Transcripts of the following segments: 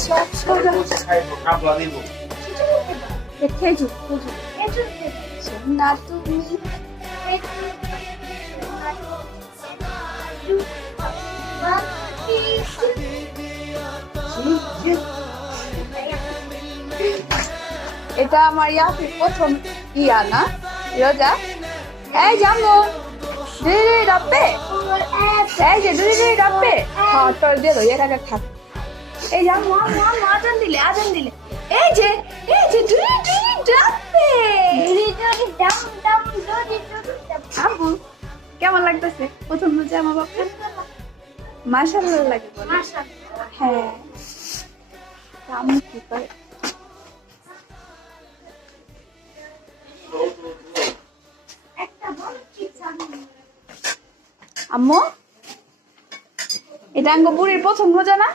সব সোজা কাপড় দিব খেজুর খেজুর না তুমি এটা আমার ইয়াফির প্রথম ইয়া না রোজা এই জামু দিদি ডাব্বে এই যে দিদি ডাব্বে হ্যাঁ তোর দিয়ে দাও এর আগে থাক এই জামু আম্মু আম্মু আজান দিলে এই যে দিদি ডাব্বে আম্মু কেমন লাগতেছে প্রথম রোজা আমার বাবা মাশাআল্লাহ লাগে হ্যাঁ আম্মু কি করে আম্মু এটা আঙ্গ বুড়ির প্রথম রোজা না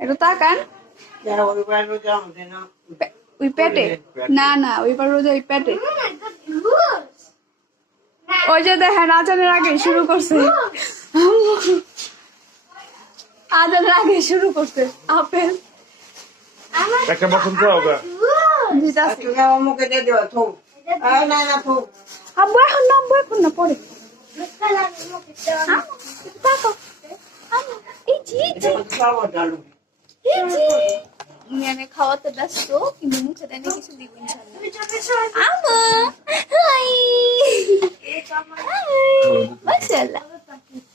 একটু তাকান ওই পেটে না না ওইবার রোজা ওই পেটে ওই যে দেখেন আজানের আগে শুরু করছে আজানের আগে শুরু করছে আপেল একটা বসন্ত হবে মুখে দিয়ে দেওয়া থো না না থো আব্বু এখন না পরে খাওয়াতে ব্যস্ত কিন্তু মুখে দেয় কিছু দিব ইনশাল্লাহ